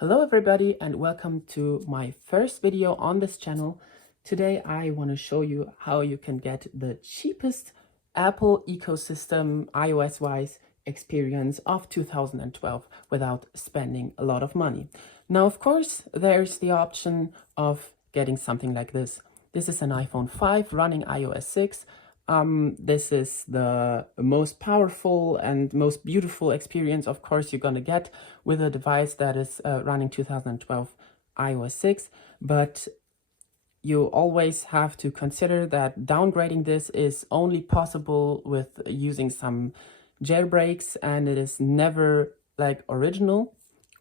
Hello everybody and welcome to my first video on this channel. Today I want to show you how you can get the cheapest Apple ecosystem iOS wise experience of 2012 without spending a lot of money. Now of course there's the option of getting something like this. This is an iPhone 5 running iOS 6. This is the most powerful and most beautiful experience, of course, you're gonna get with a device that is running 2012 iOS 6, but you always have to consider that downgrading this is only possible with using some jailbreaks, and it is never like original,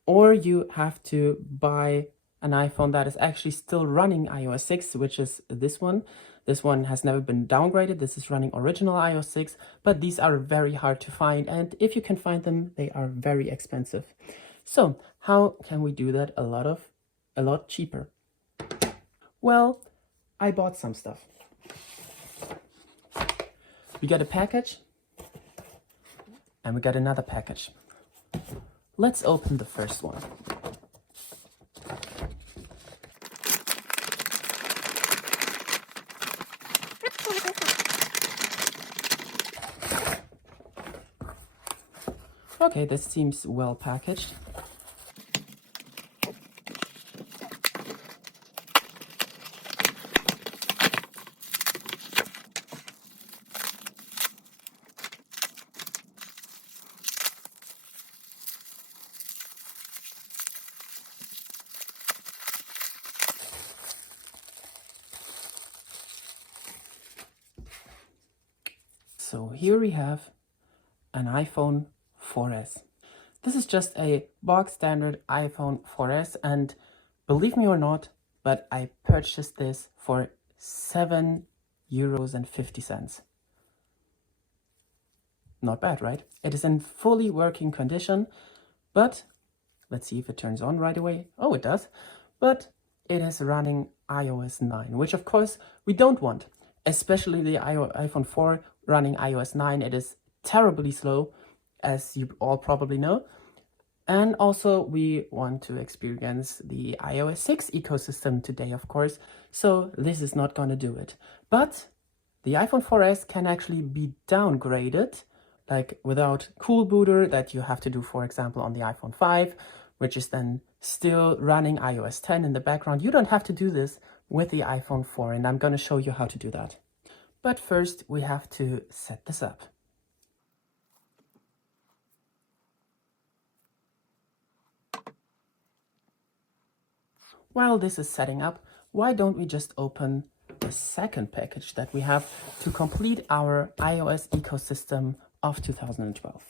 or you have to buy an iPhone that is actually still running iOS 6, which is this one. This one has never been downgraded. This is running original iOS 6, but these are very hard to find, and if you can find them, they are very expensive. So how can we do that a lot cheaper? Well, I bought some stuff. We got a package, and we got another package. Let's open the first one. Okay, this seems well packaged. So here we have an iPhone 4S. This is just a box standard iPhone 4S, and believe me or not, but I purchased this for €7.50. Not bad, right? It is in fully working condition, but let's see if it turns on right away. Oh, it does. But it is running iOS 9, which of course we don't want, especially the iPhone 4 running iOS 9. It is terribly slow, as you all probably know. And also we want to experience the iOS 6 ecosystem today, of course. So this is not going to do it. But the iPhone 4S can actually be downgraded, like without Cool Booter that you have to do, for example, on the iPhone 5, which is then still running iOS 10 in the background. You don't have to do this with the iPhone 4, and I'm going to show you how to do that. But first we have to set this up. While this is setting up, why don't we just open the second package that we have to complete our iOS ecosystem of 2012.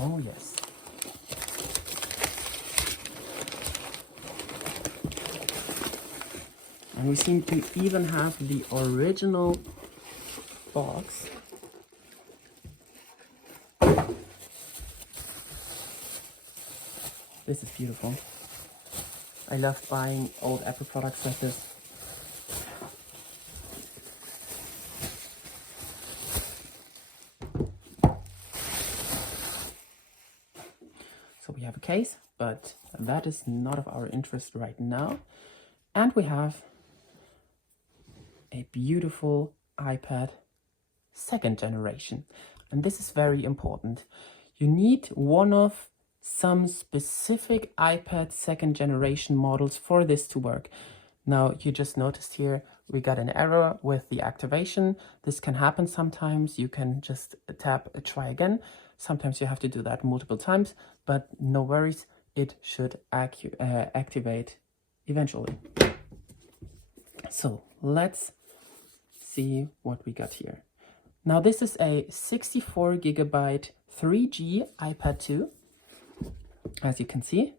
Oh yes. And we seem to even have the original box. This is beautiful. I love buying old Apple products like this. So we have a case, but that is not of our interest right now. And we have a beautiful iPad 2nd generation. And this is very important. You need one of some specific iPad 2nd generation models for this to work. Now, you just noticed here, we got an error with the activation. This can happen sometimes. You can just tap try again. Sometimes you have to do that multiple times, but no worries. It should activate eventually. So let's see what we got here. Now this is a 64 GB 3G iPad 2, as you can see.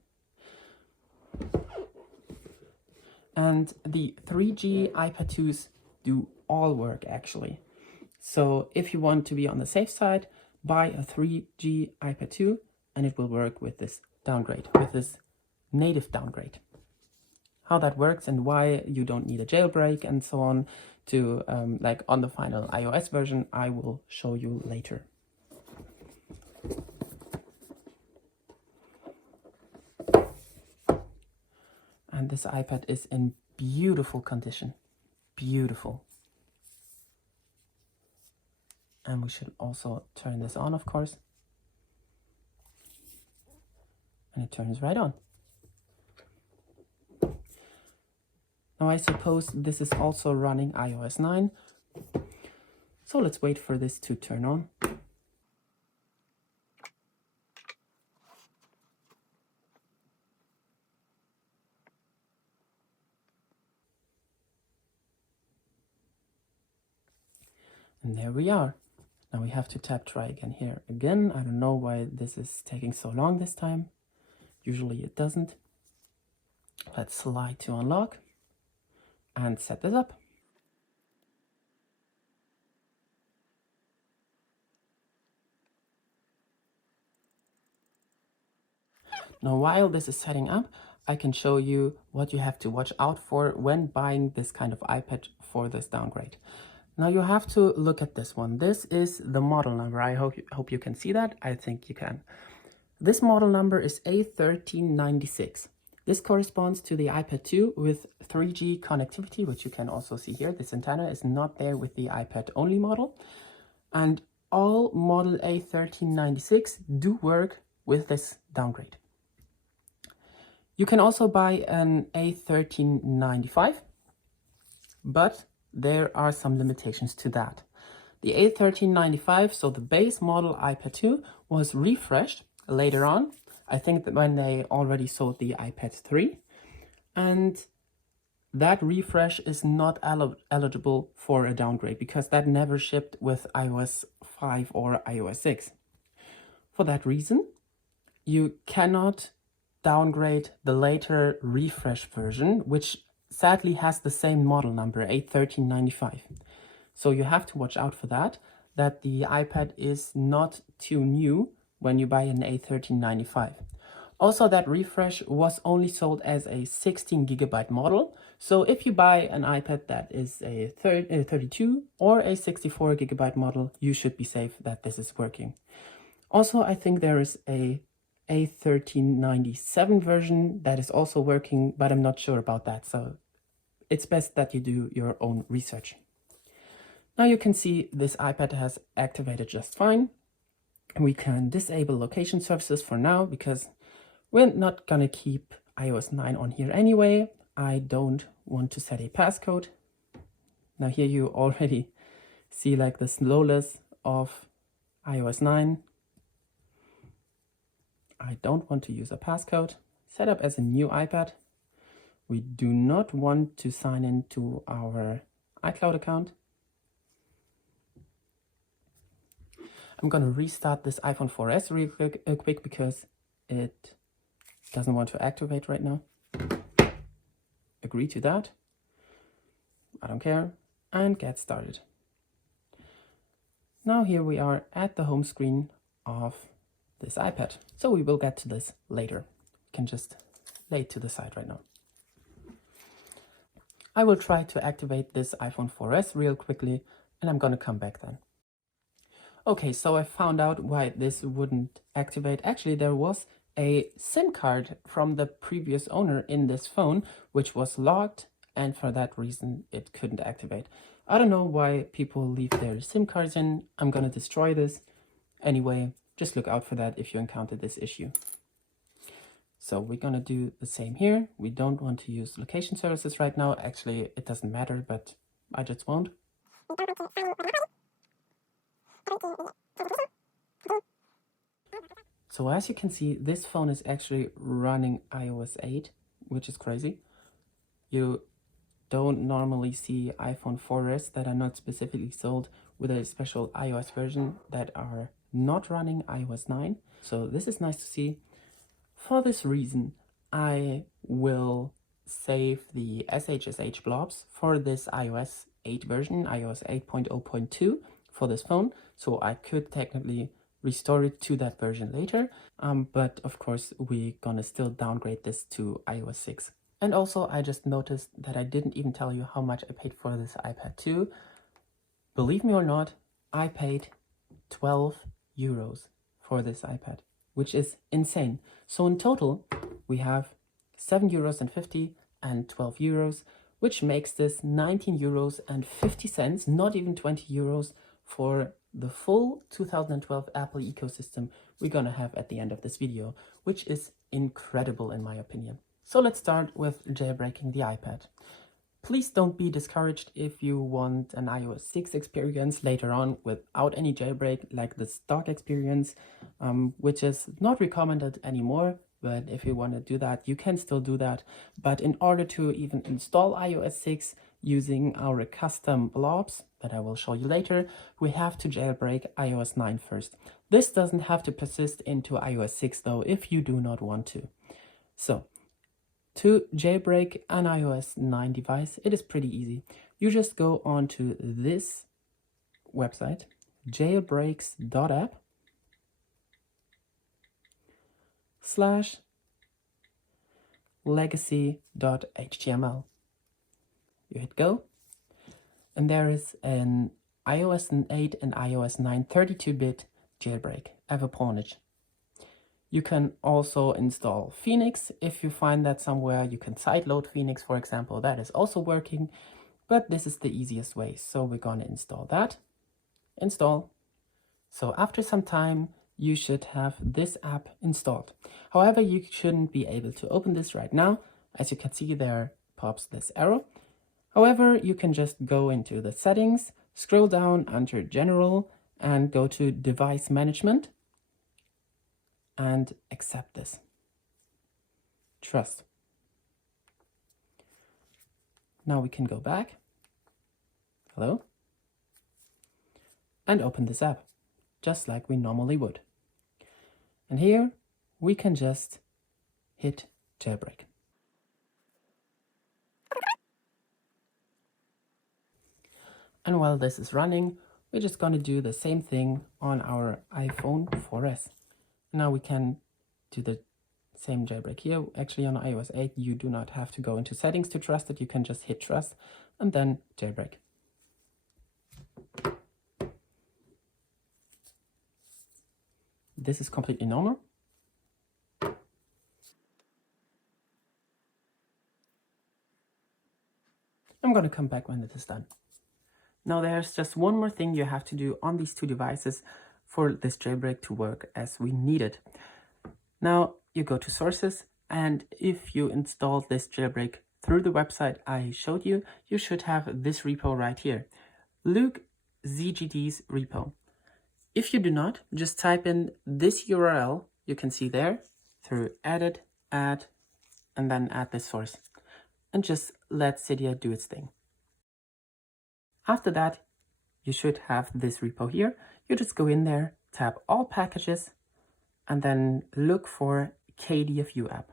And the 3G iPad 2s do all work actually. So if you want to be on the safe side, buy a 3G iPad 2 and it will work with this downgrade, with this native downgrade. How that works and why you don't need a jailbreak and so on to like on the final iOS version, I will show you later. And this iPad is in beautiful condition, beautiful. And we should also turn this on, of course. And it turns right on. Now I suppose this is also running iOS 9. So let's wait for this to turn on. And there we are. Now we have to tap try again here. Again, I don't know why this is taking so long this time. Usually it doesn't. Let's slide to unlock and set this up. Now while this is setting up, I can show you what you have to watch out for when buying this kind of iPad for this downgrade. Now you have to look at this one. This is the model number. I hope you can see that. I think you can. This model number is A1396. This corresponds to the iPad 2 with 3G connectivity, which you can also see here. This antenna is not there with the iPad only model. And all model A1396 do work with this downgrade. You can also buy an A1395, but there are some limitations to that. The A1395, so the base model iPad 2, was refreshed later on. I think that when they already sold the iPad 3, and that refresh is not eligible for a downgrade because that never shipped with iOS 5 or iOS 6. For that reason, you cannot downgrade the later refresh version, which sadly has the same model number, A1395. So you have to watch out for that the iPad is not too new when you buy an A1395. Also, that refresh was only sold as a 16GB model. So if you buy an iPad that is a 32 or a 64GB model, you should be safe that this is working. Also, I think there is a A1397 version that is also working, but I'm not sure about that. So it's best that you do your own research. Now you can see this iPad has activated just fine. We can disable location services for now because we're not gonna keep iOS 9 on here anyway. I don't want to set a passcode. Now here you already see like the slowness of iOS 9. I don't want to use a passcode. Set up as a new iPad. We do not want to sign into our iCloud account. I'm gonna restart this iPhone 4S real quick because it doesn't want to activate right now. Agree to that. I don't care. And get started. Now here we are at the home screen of this iPad. So we will get to this later. You can just lay it to the side right now. I will try to activate this iPhone 4S real quickly and I'm gonna come back then. Okay, so I found out why this wouldn't activate. Actually, there was a SIM card from the previous owner in this phone, which was locked, and for that reason, it couldn't activate. I don't know why people leave their SIM cards in. I'm gonna destroy this. Anyway, just look out for that if you encounter this issue. So we're gonna do the same here. We don't want to use location services right now. Actually, it doesn't matter, but I just won't. So as you can see, this phone is actually running iOS 8, which is crazy. You don't normally see iPhone 4S that are not specifically sold with a special iOS version that are not running iOS 9. So this is nice to see. For this reason, I will save the SHSH blobs for this iOS 8 version, iOS 8.0.2 for this phone, so I could technically restore it to that version later, but of course we're gonna still downgrade this to iOS 6. And also I just noticed that I didn't even tell you how much I paid for this iPad 2. Believe me or not, I paid 12 euros for this iPad, which is insane. So in total, we have 7 euros and 50 and 12 euros, which makes this 19 euros and 50 cents, not even 20 euros for the full 2012 Apple ecosystem we're gonna have at the end of this video, which is incredible in my opinion. So let's start with jailbreaking the iPad. Please don't be discouraged if you want an iOS 6 experience later on without any jailbreak, like the stock experience, which is not recommended anymore. But if you want to do that, you can still do that. But in order to even install iOS 6 using our custom blobs that I will show you later, we have to jailbreak iOS 9 first. This doesn't have to persist into iOS 6 though, if you do not want to. So, to jailbreak an iOS 9 device, it is pretty easy. You just go on to this website, jailbreaks.app/legacy.html. You hit go, and there is an iOS 8 and iOS 9 32-bit jailbreak, Everponage. You can also install Phoenix if you find that somewhere. You can sideload Phoenix, for example. That is also working, but this is the easiest way. So we're going to install that. Install. So after some time, you should have this app installed. However, you shouldn't be able to open this right now. As you can see, there pops this arrow. However, you can just go into the settings, scroll down under General, and go to Device Management. And accept this. Trust. Now we can go back. Hello. And open this app, just like we normally would. And here we can just hit jailbreak. And while this is running, we're just going to do the same thing on our iPhone 4S. Now we can do the same jailbreak here. Actually, on iOS 8, you do not have to go into settings to trust it. You can just hit trust and then jailbreak. This is completely normal. I'm going to come back when it is done. Now there's just one more thing you have to do on these two devices for this jailbreak to work as we need it. Now you go to sources, and if you install this jailbreak through the website I showed you, you should have this repo right here, Luke ZGD's repo. If you do not, just type in this URL you can see there through edit, add, and then add this source, and just let Cydia do its thing. After that, you should have this repo here. You just go in there, tap all packages, and then look for KDFU app.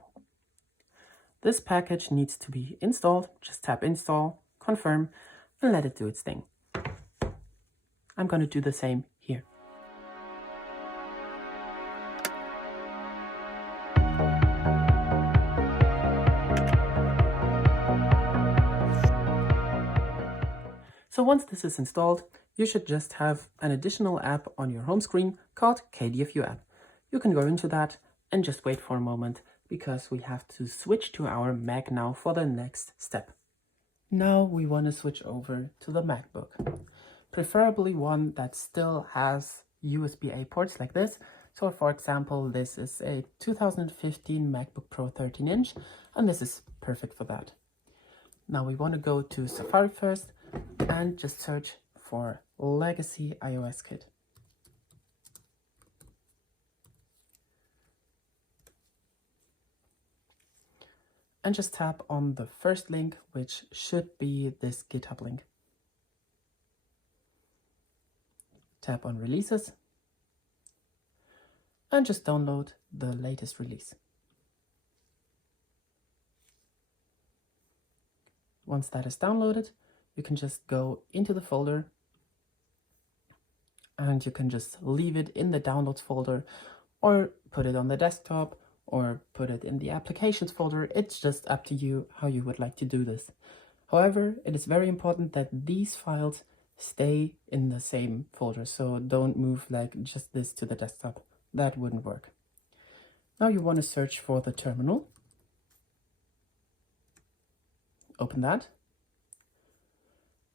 This package needs to be installed. Just tap install, confirm, and let it do its thing. I'm going to do the same here. So once this is installed, you should just have an additional app on your home screen called KDFU app. You can go into that and just wait for a moment because we have to switch to our Mac now for the next step. Now we want to switch over to the MacBook, preferably one that still has USB-A ports like this. So for example, this is a 2015 MacBook Pro 13-inch, and this is perfect for that. Now we want to go to Safari first and just search for Legacy iOS Kit. And just tap on the first link, which should be this GitHub link. Tap on Releases and just download the latest release. Once that is downloaded, you can just go into the folder and you can just leave it in the downloads folder or put it on the desktop or put it in the applications folder. It's just up to you how you would like to do this. However, it is very important that these files stay in the same folder, so don't move like just this to the desktop. That wouldn't work. Now you want to search for the terminal. Open that.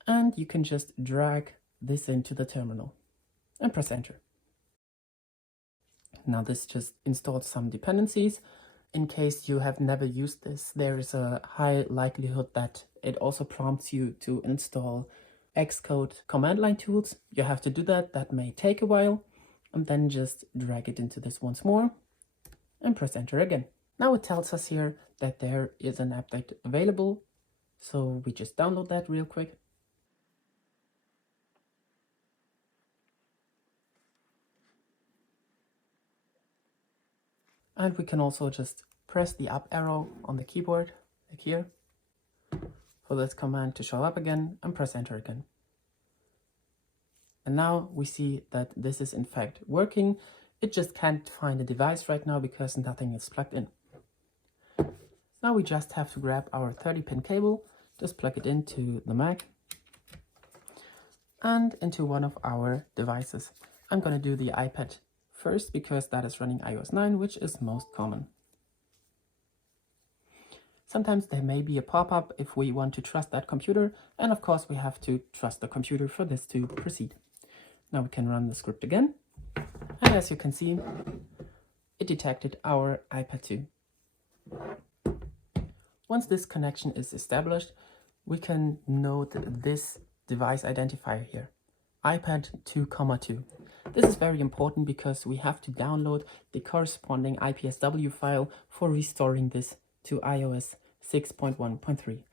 And you can just drag this into the terminal and press enter. Now this just installs some dependencies. In case you have never used this, there is a high likelihood that it also prompts you to install Xcode command line tools. You have to do that. That may take a while. And then just drag it into this once more and press enter again. Now it tells us here that there is an update available. So we just download that real quick. And we can also just press the up arrow on the keyboard, like here, for this command to show up again, and press enter again. And now we see that this is in fact working. It just can't find a device right now because nothing is plugged in. Now we just have to grab our 30-pin cable, just plug it into the Mac and into one of our devices. I'm going to do the iPad first because that is running iOS 9, which is most common. Sometimes there may be a pop-up if we want to trust that computer, and of course we have to trust the computer for this to proceed. Now we can run the script again, and as you can see, it detected our iPad 2. Once this connection is established, we can note this device identifier here, iPad 2,2. This is very important because we have to download the corresponding IPSW file for restoring this to iOS 6.1.3.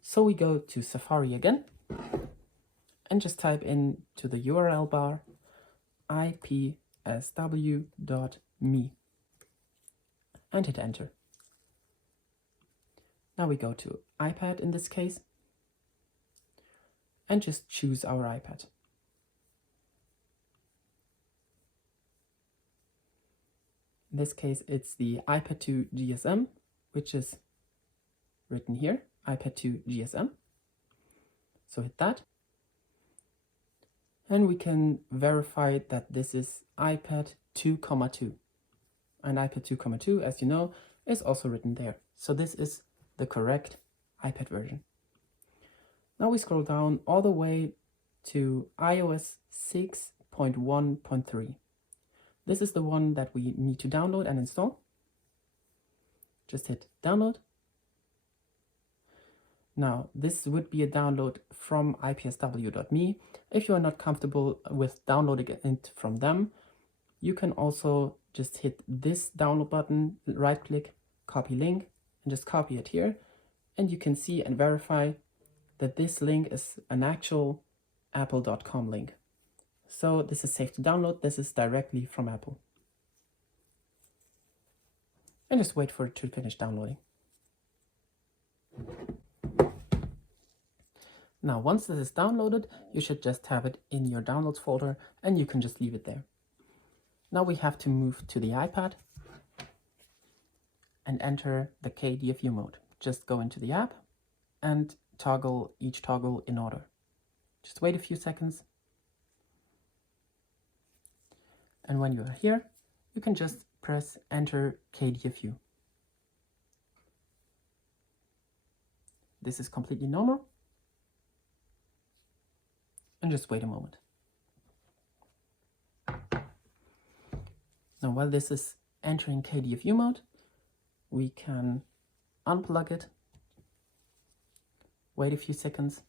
So we go to Safari again and just type in to the URL bar ipsw.me and hit enter. Now we go to iPad in this case and just choose our iPad. In this case, it's the iPad 2 GSM, which is written here, iPad 2 GSM. So hit that. And we can verify that this is iPad 2,2. And iPad 2,2, as you know, is also written there. So this is the correct iPad version. Now we scroll down all the way to iOS 6.1.3. This is the one that we need to download and install. Just hit download. Now, this would be a download from ipsw.me. If you are not comfortable with downloading it from them, you can also just hit this download button, right click, copy link, and just copy it here. And you can see and verify that this link is an actual apple.com link. So this is safe to download. This is directly from Apple. And just wait for it to finish downloading. Now, once this is downloaded, you should just have it in your downloads folder and you can just leave it there. Now we have to move to the iPad and enter the KDFU mode. Just go into the app and toggle each toggle in order. Just wait a few seconds. And when you are here, you can just press enter KDFU. This is completely normal. And just wait a moment. Now, while this is entering KDFU mode, we can unplug it, wait a few seconds,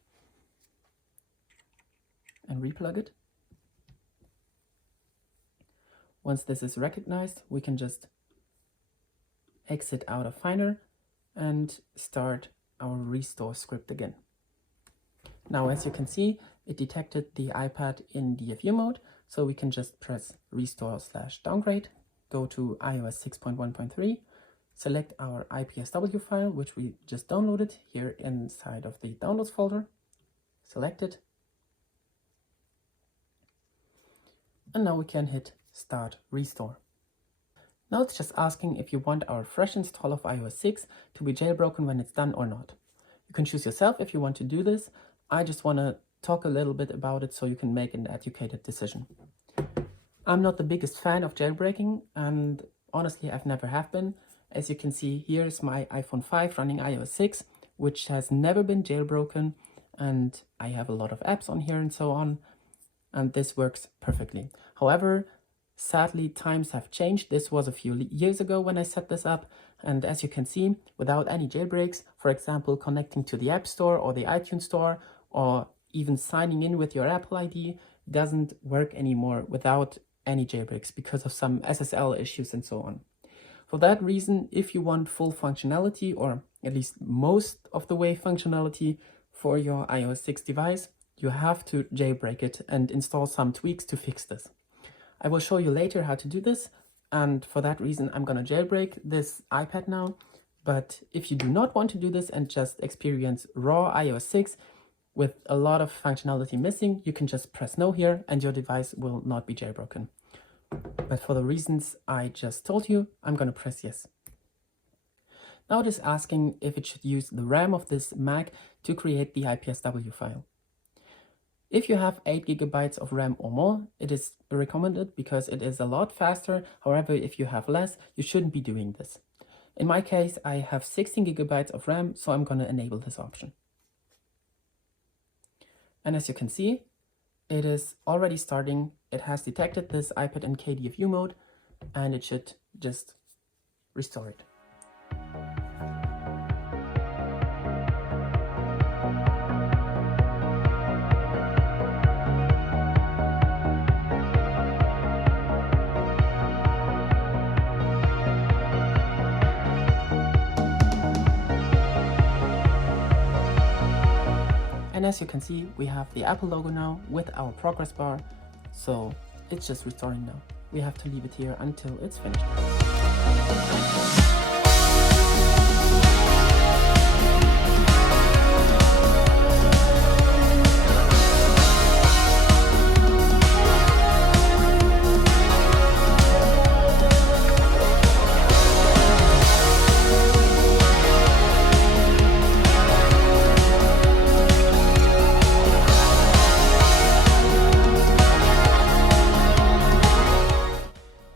and replug it. Once this is recognized, we can just exit out of Finder and start our restore script again. Now, as you can see, it detected the iPad in DFU mode, so we can just press restore/downgrade, go to iOS 6.1.3, select our IPSW file, which we just downloaded here inside of the downloads folder, select it. And now we can hit Start Restore. Now it's just asking if you want our fresh install of iOS 6 to be jailbroken when it's done or not. You can choose yourself if you want to do this. I just want to talk a little bit about it so you can make an educated decision. I'm not the biggest fan of jailbreaking, and honestly I've never have been. As you can see, here's my iPhone 5 running iOS 6, which has never been jailbroken, and I have a lot of apps on here and so on, and this works perfectly. However, sadly, times have changed. This was a few years ago when I set this up, and as you can see, without any jailbreaks, for example, connecting to the App Store or the iTunes Store, or even signing in with your Apple ID, doesn't work anymore without any jailbreaks because of some SSL issues and so on. For that reason, if you want full functionality, or at least most of the way functionality for your iOS 6 device, you have to jailbreak it and install some tweaks to fix this. I will show you later how to do this, and for that reason I'm gonna jailbreak this iPad now. But if you do not want to do this and just experience raw iOS 6 with a lot of functionality missing, you can just press no here and your device will not be jailbroken. But for the reasons I just told you, I'm gonna press yes. Now it is asking if it should use the RAM of this Mac to create the IPSW file. If you have 8 GB of RAM or more, it is recommended because it is a lot faster. However, if you have less, you shouldn't be doing this. In my case, I have 16 GB of RAM, so I'm going to enable this option. And as you can see, it is already starting. It has detected this iPad in KDFU mode, and it should just restore it. And as you can see, we have the Apple logo now with our progress bar, so it's just restoring now. We have to leave it here until it's finished.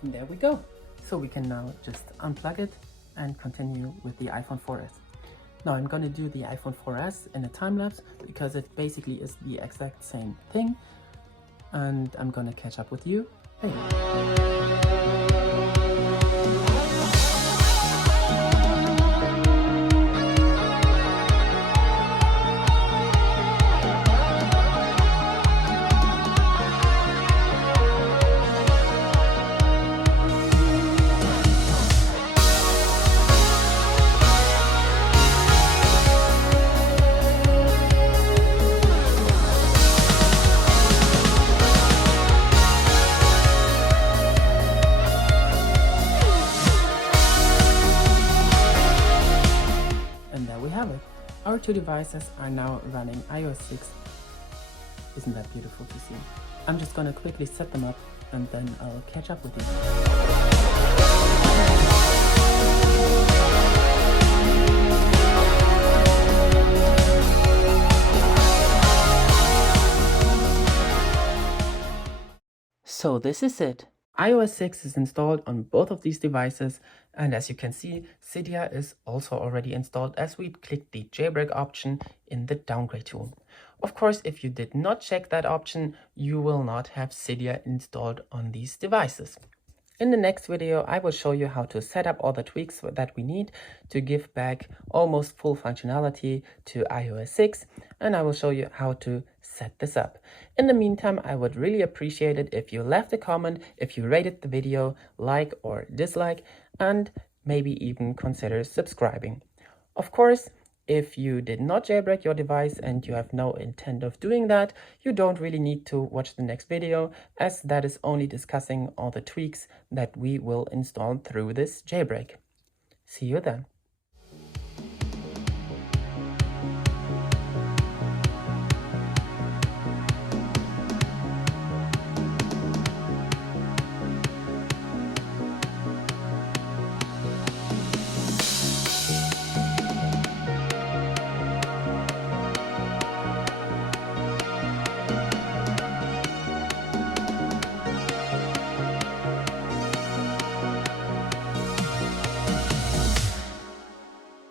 There we go. So we can now just unplug it and continue with the iPhone 4S. Now I'm going to do the iPhone 4S in a time lapse because it basically is the exact same thing, and I'm going to catch up with you later. Our two devices are now running iOS 6. Isn't that beautiful to see? I'm just gonna quickly set them up and then I'll catch up with you. So this is it. iOS 6 is installed on both of these devices, and as you can see, Cydia is also already installed as we clicked the jailbreak option in the downgrade tool. Of course, if you did not check that option, you will not have Cydia installed on these devices. In the next video, I will show you how to set up all the tweaks that we need to give back almost full functionality to iOS 6, and I will show you how to set this up. In the meantime, I would really appreciate it if you left a comment, if you rated the video, like or dislike, and maybe even consider subscribing. Of course, if you did not jailbreak your device and you have no intent of doing that, you don't really need to watch the next video, as that is only discussing all the tweaks that we will install through this jailbreak. See you then.